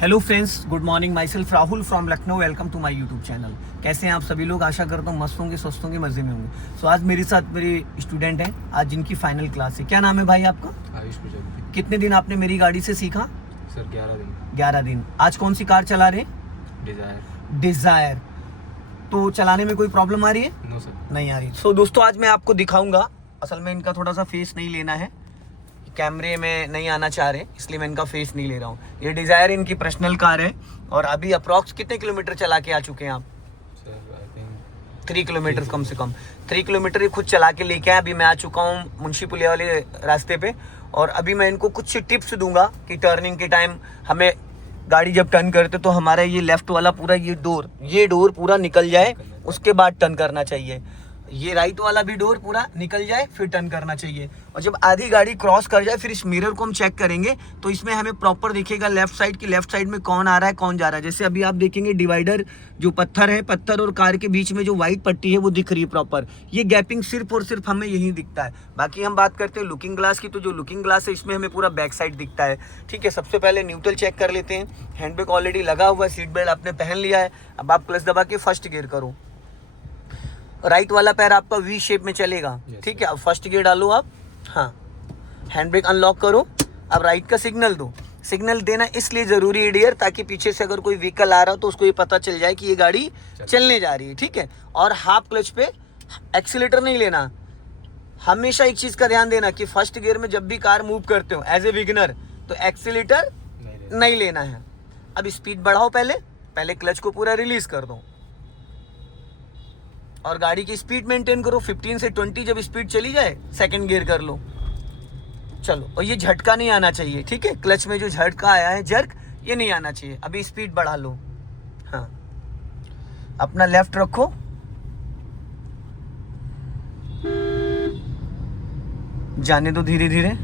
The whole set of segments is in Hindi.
Hello friends, good morning. Myself Rahul from Lucknow. Welcome to my YouTube channel. कैसे हैं आप सभी लोग? आशा करता हूँ मस्त होंगे, स्वस्थ होंगे, मजे में होंगे। सो आज मेरे साथ मेरे स्टूडेंट हैं, आज जिनकी फाइनल क्लास है। क्या नाम है भाई आपका? आयुष प्रजापति। कितने दिन आपने मेरी गाड़ी से सीखा? सर 11 दिन। 11 दिन। आज कौन सी कार चला रहे हैं? डिजायर। तो चलाने में कोई प्रॉब्लम आ रही है? No sir. नहीं आ रही। सो दोस्तों, आज मैं आपको दिखाऊंगा। असल में इनका थोड़ा सा फेस नहीं लेना है, कैमरे में नहीं आना चाह रहे, इसलिए मैं इनका फेस नहीं ले रहा हूँ। ये डिजायर इनकी पर्सनल कार है। और अभी अप्रॉक्स कितने किलोमीटर चला के आ चुके हैं आप? सर आई थिंक 3 किलोमीटर कम से कम। 3 किलोमीटर ये खुद चला के लेके आए। अभी मैं आ चुका हूँ मुंशी पुलिया वाले रास्ते पे। और अभी मैं इनको कुछ टिप्स दूंगा कि टर्निंग के टाइम हमें गाड़ी जब टर्न करते तो हमारा ये लेफ्ट वाला पूरा ये डोर पूरा निकल जाए, उसके बाद टर्न करना चाहिए। ये राइट वाला भी डोर पूरा निकल जाए, फिर टर्न करना चाहिए। और जब आधी गाड़ी क्रॉस कर जाए, फिर इस मिरर को हम चेक करेंगे तो इसमें हमें प्रॉपर दिखेगा लेफ्ट साइड की, लेफ्ट साइड में कौन आ रहा है कौन जा रहा है। जैसे अभी आप देखेंगे डिवाइडर जो पत्थर है, पत्थर और कार के बीच में जो व्हाइट पट्टी है वो दिख रही है प्रॉपर। ये गैपिंग सिर्फ और सिर्फ हमें यही दिखता है। बाकी हम बात करते हैं लुकिंग ग्लास की, तो जो लुकिंग ग्लास है इसमें हमें पूरा बैक साइड दिखता है। ठीक है, सबसे पहले न्यूट्रल चेक कर लेते हैं। हैंड ब्रेक ऑलरेडी लगा हुआ है, सीट बेल्ट आपने पहन लिया है। अब आप क्लच दबा के फर्स्ट गियर करो। राइट वाला पैर आपका वी शेप में चलेगा। ठीक है, अब फर्स्ट गियर डालो आप। हाँ, हैंड ब्रेक अनलॉक करो। अब राइट का सिग्नल दो। सिग्नल देना इसलिए जरूरी है डियर, ताकि पीछे से अगर कोई व्हीकल आ रहा हो तो उसको ये पता चल जाए कि ये गाड़ी चलने जा रही है। ठीक है, और हाफ क्लच पे एक्सीलेटर नहीं लेना। हमेशा एक चीज का ध्यान देना कि फर्स्ट गियर में जब भी कार मूव करते हो एज ए बिगिनर, तो एक्सीलेटर नहीं लेना है। अब स्पीड बढ़ाओ, पहले क्लच को पूरा रिलीज कर दो और गाड़ी की स्पीड मेंटेन करो। 15 से 20 जब स्पीड चली जाए सेकंड गियर कर लो। चलो, और ये झटका नहीं आना चाहिए। ठीक है, क्लच में जो झटका आया है जर्क, ये नहीं आना चाहिए। अभी स्पीड बढ़ा लो। हाँ, अपना लेफ्ट रखो। जाने दो धीरे धीरे।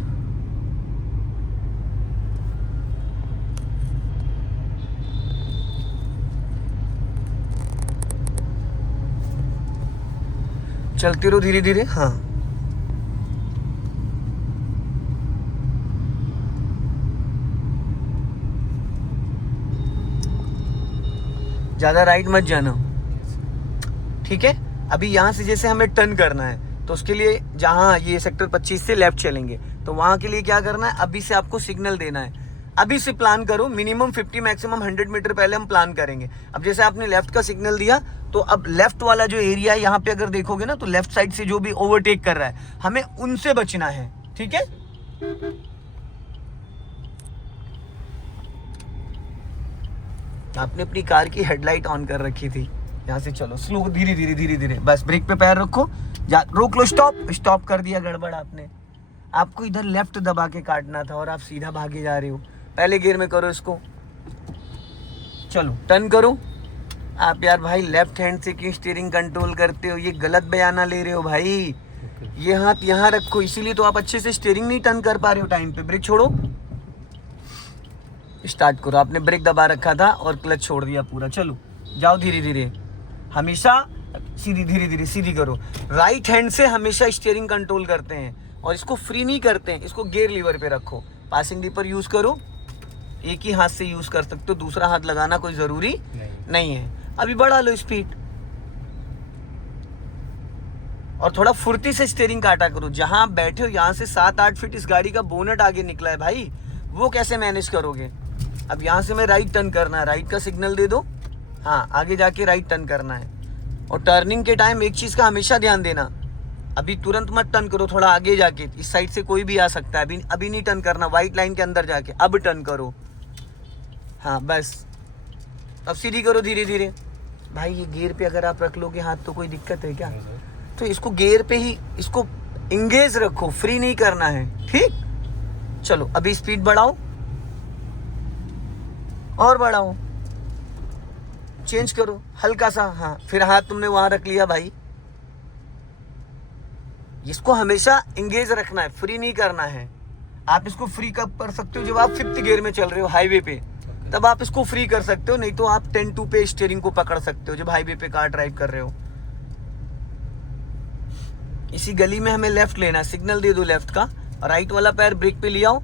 चलती रहो धीरे धीरे। हाँ, ज्यादा राइट मत जाना। ठीक है, अभी यहाँ से जैसे हमें टर्न करना है तो उसके लिए जहाँ ये सेक्टर 25 से लेफ्ट चलेंगे, तो वहां के लिए क्या करना है, अभी से आपको सिग्नल देना है। अभी से प्लान करो, मिनिमम 50 मैक्सिमम 100 मीटर पहले हम प्लान करेंगे। अब जैसे आपने लेफ्ट का सिग्नल दिया, तो अब लेफ्ट वाला जो एरिया है यहाँ पे अगर देखोगे ना, तो लेफ्ट साइड से जो भी ओवरटेक कर रहा है हमें उनसे बचना है। ठीक है, आपने अपनी कार की हेडलाइट ऑन कर रखी थी। यहाँ से चलो स्लो, धीरे धीरे धीरे धीरे। बस ब्रेक पे पैर रखो, रोक लो। स्टॉप कर दिया, गड़बड़ आपने। आपको इधर लेफ्ट दबा के काटना था और आप सीधा भागे जा रहे हो। पहले गियर में करो इसको। चलो टर्न करो। आप यार भाई लेफ्ट हैंड से क्यों स्टीयरिंग कंट्रोल करते हो? ये गलत बयाना ले रहे हो भाई। ये हाथ यहाँ रखो, इसीलिए तो आप अच्छे से स्टीयरिंग नहीं टर्न कर पा रहे हो टाइम पे। ब्रेक छोड़ो, स्टार्ट करो। आपने ब्रेक दबा रखा था और क्लच छोड़ दिया पूरा। चलो जाओ धीरे धीरे, हमेशा सीधी, धीरे धीरे सीधी करो। राइट हैंड से हमेशा स्टीयरिंग कंट्रोल करते हैं और इसको फ्री नहीं करते हैं, इसको गियर लीवर पे रखो। पासिंग डीपर यूज करो, एक ही हाथ से यूज कर सकते हो, दूसरा हाथ लगाना कोई जरूरी नहीं है। अभी बढ़ा लो स्पीड और थोड़ा फुर्ती से स्टीयरिंग काटा करो। जहां आप बैठे हो यहाँ से 7-8 फीट इस गाड़ी का बोनट आगे निकला है भाई, वो कैसे मैनेज करोगे? अब यहाँ से मैं राइट टर्न करना है, राइट का सिग्नल दे दो। हाँ, आगे जाके राइट टर्न करना है। और टर्निंग के टाइम एक चीज का हमेशा ध्यान देना, अभी तुरंत मत टर्न करो, थोड़ा आगे जाके। इस साइड से कोई भी आ सकता है, अभी नहीं टर्न करना, व्हाइट लाइन के अंदर जाके अब टर्न करो। हाँ बस, अब सीधी करो धीरे धीरे। भाई ये गियर पे अगर आप रख लोगे हाथ तो कोई दिक्कत है क्या? तो इसको गियर पे ही इसको इंगेज रखो, फ्री नहीं करना है। ठीक, चलो अभी स्पीड बढ़ाओ और बढ़ाओ, चेंज करो हल्का सा। हाँ, फिर हाथ तुमने वहां रख लिया भाई। इसको हमेशा इंगेज रखना है, फ्री नहीं करना है। आप इसको फ्री कब कर सकते हो? जब आप 5th गियर में चल रहे हो हाईवे पे, तब आप इसको फ्री कर सकते हो। नहीं तो आप 10-2 पे स्टीयरिंग को पकड़ सकते हो जब हाईवे पे कार ड्राइव कर रहे हो। इसी गली में हमें लेफ्ट लेना है, सिग्नल दे दो लेफ्ट का। राइट वाला पैर ब्रेक पे ले आओ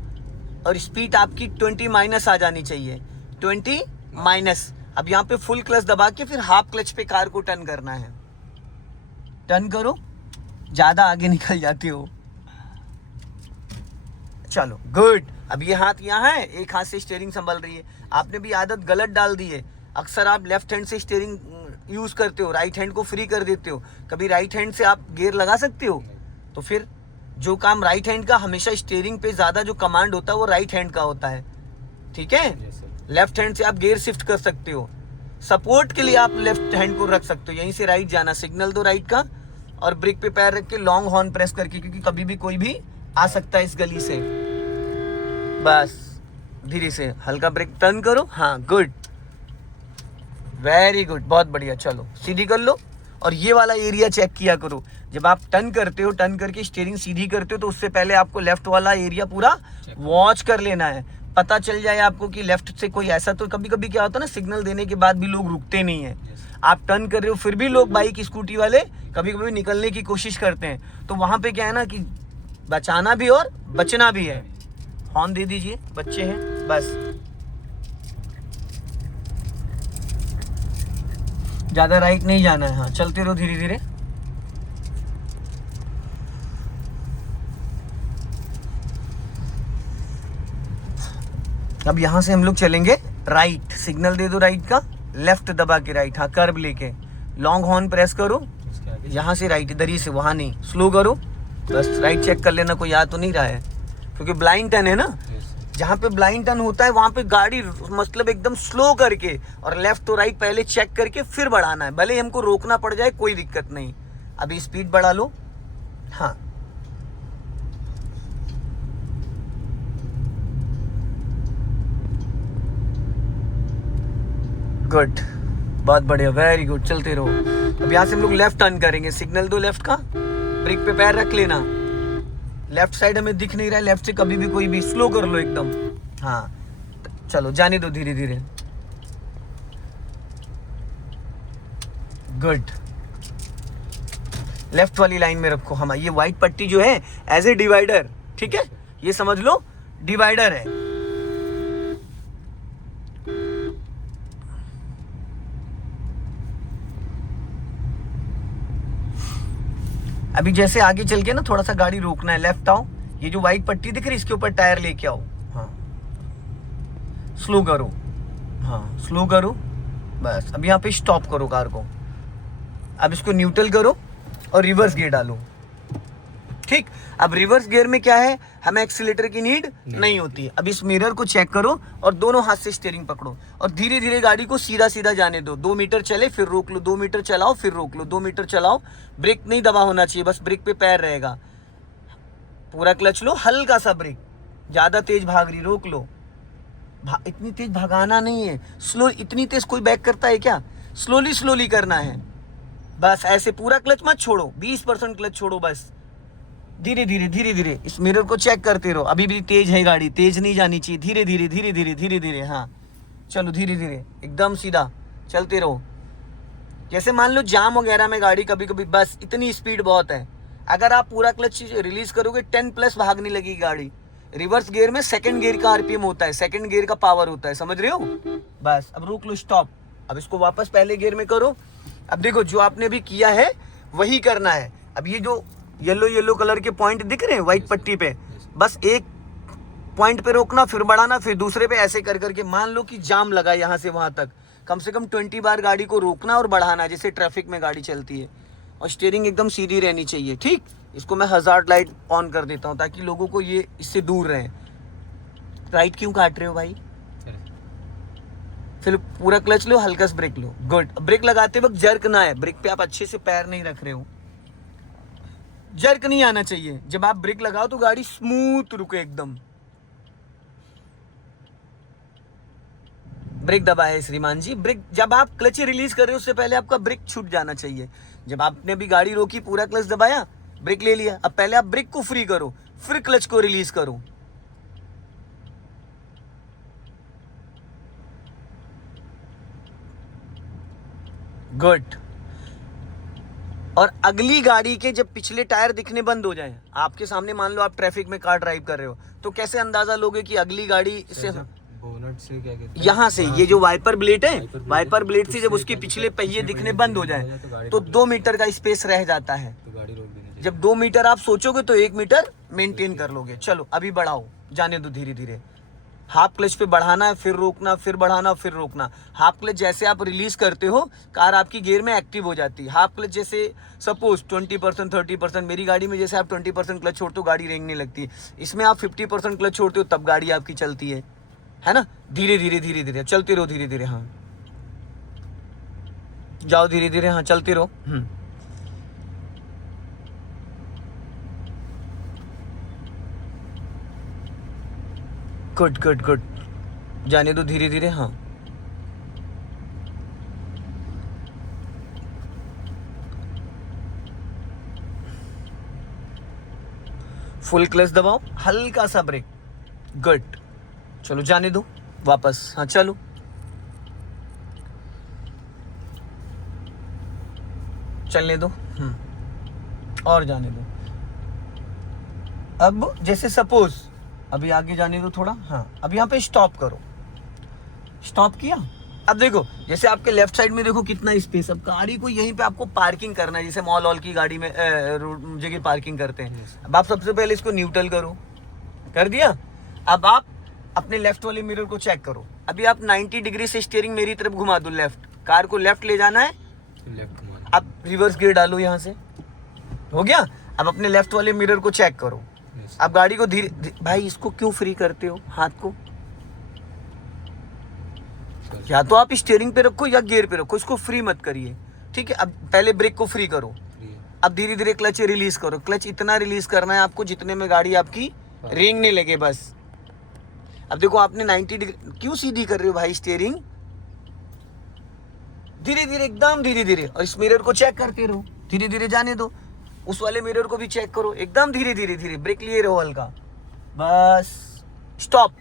और स्पीड आपकी 20 माइनस आ जानी चाहिए। 20 माइनस। अब यहाँ पे फुल क्लच दबा के फिर हाफ क्लच पे कार को टर्न करना है। टर्न करो, ज्यादा आगे निकल जाते हो। चलो गुड। अब ये हाथ यहाँ है, एक हाथ से स्टीयरिंग संभल रही है। आपने भी आदत गलत डाल दी है। अक्सर आप लेफ्ट हैंड से स्टीयरिंग यूज करते हो, राइट हैंड को फ्री कर देते हो। कभी राइट हैंड से आप गियर लगा सकते हो? तो फिर जो काम राइट हैंड का, हमेशा स्टीयरिंग पे ज्यादा जो कमांड होता है वो राइट हैंड का होता है, ठीक है? Yes, sir. लेफ्ट हैंड से आप गियर शिफ्ट कर सकते हो। सपोर्ट के लिए आप लेफ्ट हैंड को रख सकते हो, यहीं से राइट जाना, सिग्नल दो राइट का, और ब्रेक पे पैर रख के लॉन्ग हॉर्न प्रेस करके, क्योंकि कभी भी कोई भी आ सकता है इस गली से। बस धीरे से हल्का ब्रेक टर्न करो। हाँ गुड, वेरी गुड, बहुत बढ़िया। चलो सीधी कर लो, और ये वाला एरिया चेक किया करो। जब आप टर्न करते हो, टर्न करके स्टीयरिंग सीधी करते हो, तो उससे पहले आपको लेफ्ट वाला एरिया पूरा वॉच कर लेना है। पता चल जाए आपको कि लेफ्ट से कोई ऐसा, तो कभी कभी क्या होता है ना, सिग्नल देने के बाद भी लोग रुकते नहीं है। आप टर्न कर रहे हो फिर भी लोग, बाइक स्कूटी वाले कभी कभी निकलने की कोशिश करते हैं। तो वहां पे क्या है ना कि बचाना भी और बचना भी है। हॉर्न दे दीजिए, बच्चे हैं बस। ज्यादा राइट नहीं जाना है। हाँ चलते रहो धीरे धीरे। अब यहां से हम लोग चलेंगे राइट। सिग्नल दे दो राइट का, लेफ्ट दबा के राइट। हाँ कर्व लेके लॉन्ग हॉर्न प्रेस करो, उसके आगे यहाँ से राइट, इधर ही से, वहां नहीं। स्लो करो, बस राइट चेक कर लेना कोई आ तो नहीं रहा है, क्योंकि ब्लाइंड टर्न है ना। Yes, sir. जहाँ पे ब्लाइंड टर्न होता है वहां पे गाड़ी मतलब एकदम स्लो करके और लेफ्ट तो राइट पहले चेक करके फिर बढ़ाना है। भले ही हमको रोकना पड़ जाए कोई दिक्कत नहीं। अभी स्पीड बढ़ा लो। हाँ गुड, बहुत बढ़िया, वेरी गुड। चलते रहो। अब यहाँ से हम लोग लेफ्ट टर्न करेंगे। सिग्नल दो लेफ्ट का, ब्रेक पे पैर रख लेना। लेफ्ट साइड हमें दिख नहीं रहा है, लेफ्ट से कभी भी कोई भी स्लो कर लो एकदम। हाँ चलो जाने दो धीरे धीरे। गुड, लेफ्ट वाली लाइन में रखो। हम ये व्हाइट पट्टी जो है एज ए डिवाइडर, ठीक है, ये समझ लो डिवाइडर है। अभी जैसे आगे चल के ना थोड़ा सा गाड़ी रोकना है, लेफ्ट आओ। ये जो व्हाइट पट्टी दिख रही है इसके ऊपर टायर लेके आओ। हाँ स्लो करो, हाँ स्लो करो बस। अब यहाँ पे स्टॉप करो कार को। अब इसको न्यूट्रल करो और रिवर्स गियर डालो, ठीक। अब रिवर्स गियर में क्या है, हमें एक्सीलेटर की नीड नहीं होती। अब इस मिरर को चेक करो और दोनों हाथ से स्टीयरिंग पकड़ो और धीरे धीरे गाड़ी को सीधा सीधा जाने दो। 2 मीटर चले फिर रोक लो, 2 मीटर चलाओ फिर रोक लो, 2 मीटर चलाओ। ब्रेक नहीं दबा होना चाहिए, बस ब्रेक पे पैर रहेगा। पूरा क्लच लो, हल्का सा ब्रेक। ज्यादा तेज भाग रही, रोक लो। इतनी तेज भगाना नहीं है, स्लो। इतनी तेज कोई बैक करता है क्या? स्लोली स्लोली करना है बस। ऐसे पूरा क्लच मत छोड़ो, 20% क्लच छोड़ो बस। धीरे धीरे धीरे धीरे इस मिरर को चेक करते रहो। अभी भी तेज है गाड़ी, तेज नहीं जानी चाहिए। धीरे धीरे धीरे धीरे धीरे धीरे। हाँ चलो धीरे धीरे, एकदम सीधा चलते रहो। जैसे मान लो जाम वगैरह में गाड़ी कभी कभी, बस इतनी स्पीड बहुत है। अगर आप पूरा क्लच रिलीज करोगे 10+ भागने लगेगी गाड़ी। रिवर्स गियर में सेकंड गियर का आरपीएम होता है, सेकंड गियर का पावर होता है, समझ रहे हो? बस अब रोक लो, स्टॉप। अब इसको वापस पहले गियर में करो। अब देखो जो आपने भी किया है वही करना है। अब ये जो येलो येलो कलर के पॉइंट दिख रहे हैं व्हाइट पट्टी पे, बस एक पॉइंट पे रोकना, फिर बढ़ाना, फिर दूसरे पे, ऐसे कर करके। मान लो कि जाम लगा यहाँ से वहां तक, कम से कम 20 बार गाड़ी को रोकना और बढ़ाना, जैसे ट्रैफिक में गाड़ी चलती है। और स्टीयरिंग एकदम सीधी रहनी चाहिए, ठीक। इसको मैं हजार्ड लाइट ऑन कर देता हूँ ताकि लोगों को ये इससे दूर रहे। राइट क्यों काट रहे हो भाई? फिर पूरा क्लच लो, हल्का सा ब्रेक लो। गुड। ब्रेक लगाते वक्त जर्क ना है, ब्रेक पे आप अच्छे से पैर नहीं रख रहे हो, जर्क नहीं आना चाहिए। जब आप ब्रेक लगाओ तो गाड़ी स्मूथ रुके एकदम। ब्रेक दबाए श्रीमान जी। ब्रेक जब आप क्लच रिलीज कर रहे हो उससे पहले आपका ब्रेक छूट जाना चाहिए। जब आपने भी गाड़ी रोकी, पूरा क्लच दबाया, ब्रेक ले लिया, अब पहले आप ब्रेक को फ्री करो, फिर क्लच को रिलीज करो। गुड। और अगली गाड़ी के जब पिछले टायर दिखने बंद हो जाएं, आपके सामने मान लो आप ट्रैफिक में कार ड्राइव कर रहे हो, तो कैसे अंदाजा लोगे कि अगली गाड़ी से? बोनट से क्या कहते हैं, यहाँ से ये जो वाइपर ब्लेड है, वाइपर ब्लेड वाइपर ब्लेड से उससे जब उसके जब पिछले पहिए पिछले दिखने पहिए बंद हो दिखने जाए तो गाड़ी तो रोक 2 मीटर का स्पेस रह जाता है। तो गाड़ी रोक देनी चाहिए। जब 2 मीटर आप सोचोगे तो 1 मीटर मेंटेन कर लोगे। चलो अभी बढ़ाओ, जाने दो धीरे धीरे। हाफ क्लच पे बढ़ाना है, फिर रोकना, फिर बढ़ाना, फिर रोकना। हाफ क्लच जैसे आप रिलीज करते हो कार आपकी गियर में एक्टिव हो जाती है। हाफ क्लच जैसे सपोज 20% 30%, मेरी गाड़ी में जैसे आप 20% क्लच छोड़ते हो गाड़ी रेंगने लगती है, इसमें आप 50% क्लच छोड़ते हो तब गाड़ी आपकी चलती है ना। धीरे धीरे धीरे धीरे चलते रहो, धीरे धीरे, हाँ जाओ धीरे धीरे, हाँ चलते रहो। गुड गुड गुड, जाने दो धीरे धीरे, हाँ फुल क्लच दबाओ, हल्का सा ब्रेक, गुड। चलो जाने दो वापस, हाँ चलो चलने दो, और जाने दो। अब जैसे सपोज अभी आगे जाने दो थोड़ा, हाँ अब यहाँ पे स्टॉप करो, स्टॉप किया। अब देखो जैसे आपके लेफ्ट साइड में देखो कितना स्पेस, अब गाड़ी को यहीं पे आपको पार्किंग करना है, जैसे मॉल की गाड़ी में जगह पार्किंग करते हैं। अब आप सबसे पहले इसको न्यूट्रल करो, कर दिया। अब आप अपने लेफ्ट वाले मिरर को चेक करो। अभी आप 90 डिग्री से स्टीयरिंग मेरी तरफ घुमा दो, लेफ्ट, कार को लेफ्ट ले जाना है, लेफ्ट घुमाना। अब रिवर्स गियर डालो, यहाँ से हो गया। अब अपने लेफ्ट वाले मिरर को चेक करो। Yes. अब गाड़ी को धीरे, भाई इसको क्यों फ्री करते हो हाथ को? या तो आप स्टीयरिंग पे रखो या गियर पे रखो, इसको फ्री मत करिए, ठीक है। अब पहले ब्रेक को फ्री करो, अब धीरे धीरे क्लच रिलीज करो। क्लच इतना रिलीज करना है आपको जितने में गाड़ी आपकी रेंगने लगे, बस। अब देखो आपने 90 डिग्री क्यों सीधी कर रहे हो भाई स्टीयरिंग? धीरे धीरे, एकदम धीरे धीरे, और इस मिरर को चेक करते रहो, धीरे धीरे जाने दो। उस वाले मिरर को भी चेक करो, एकदम धीरे धीरे धीरे, ब्रेक लिए रहो हल्का, बस स्टॉप।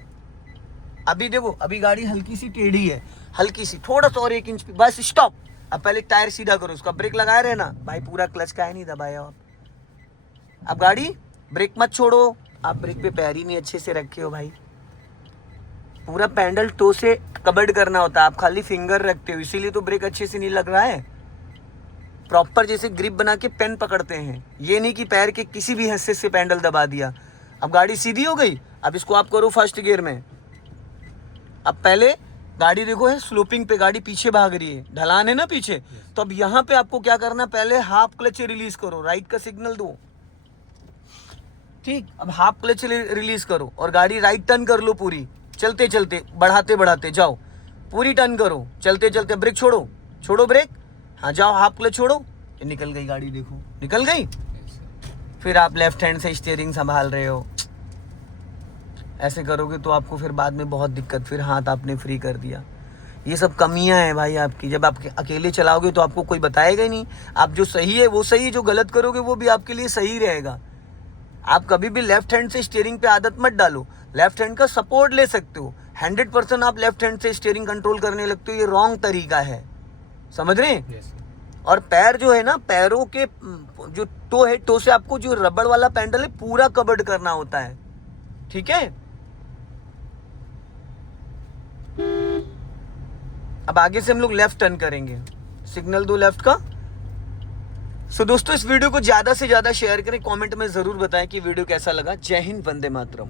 अभी देखो अभी गाड़ी हल्की सी टेढ़ी है, हल्की सी, थोड़ा सा और 1 इंच, बस स्टॉप। अब पहले टायर सीधा करो, उसका ब्रेक लगाए रहे ना भाई, पूरा क्लच का है नहीं दबाया आप। अब गाड़ी ब्रेक मत छोड़ो, आप ब्रेक पे पैर ही नहीं अच्छे से रखे हो भाई, पूरा पैडल टो से कवर्ड करना होता है, आप खाली फिंगर रखते हो, इसीलिए तो ब्रेक अच्छे से नहीं लग रहा है। प्रॉपर जैसे ग्रिप बना के पेन पकड़ते हैं, ये नहीं कि पैर के किसी भी हिस्से से पैडल दबा दिया। अब गाड़ी सीधी हो गई, अब इसको आप करो फर्स्ट गियर में। अब पहले गाड़ी देखो है स्लोपिंग पे, गाड़ी पीछे भाग रही है, ढलान है ना पीछे, तो अब यहाँ पे आपको क्या करना, पहले हाफ क्लच रिलीज करो, राइट का सिग्नल दो, ठीक। अब हाफ क्लच रिलीज करो और गाड़ी राइट टर्न कर लो पूरी, चलते चलते, बढ़ाते बढ़ाते जाओ, पूरी टर्न करो, चलते चलते। ब्रेक छोड़ो, छोड़ो ब्रेक, हाँ जाओ, हाफ क्लच छोड़ो, ये निकल गई गाड़ी, देखो निकल गई। फिर आप लेफ्ट हैंड से स्टीयरिंग संभाल रहे हो, ऐसे करोगे तो आपको फिर बाद में बहुत दिक्कत, फिर हाथ आपने फ्री कर दिया। ये सब कमियां हैं भाई आपकी, जब आप अकेले चलाओगे तो आपको कोई बताएगा ही नहीं। आप जो सही है वो सही, जो गलत करोगे वो भी आपके लिए सही रहेगा। आप कभी भी लेफ्ट हैंड से स्टीयरिंग पे आदत मत डालो, लेफ्ट हैंड का सपोर्ट ले सकते हो। 100% आप लेफ्ट हैंड से स्टीयरिंग कंट्रोल करने लगते हो, ये रॉन्ग तरीका है, समझ रहे हैं? Yes. और पैर जो है ना, पैरों के जो टो है, टो से आपको जो रबड़ वाला पैडल है पूरा कवर्ड करना होता है, ठीक है। अब आगे से हम लोग लेफ्ट टर्न करेंगे, सिग्नल दो लेफ्ट का। सो दोस्तों इस वीडियो को ज्यादा से ज्यादा शेयर करें, कमेंट में जरूर बताएं कि वीडियो कैसा लगा। जय हिंद, वंदे मातरम।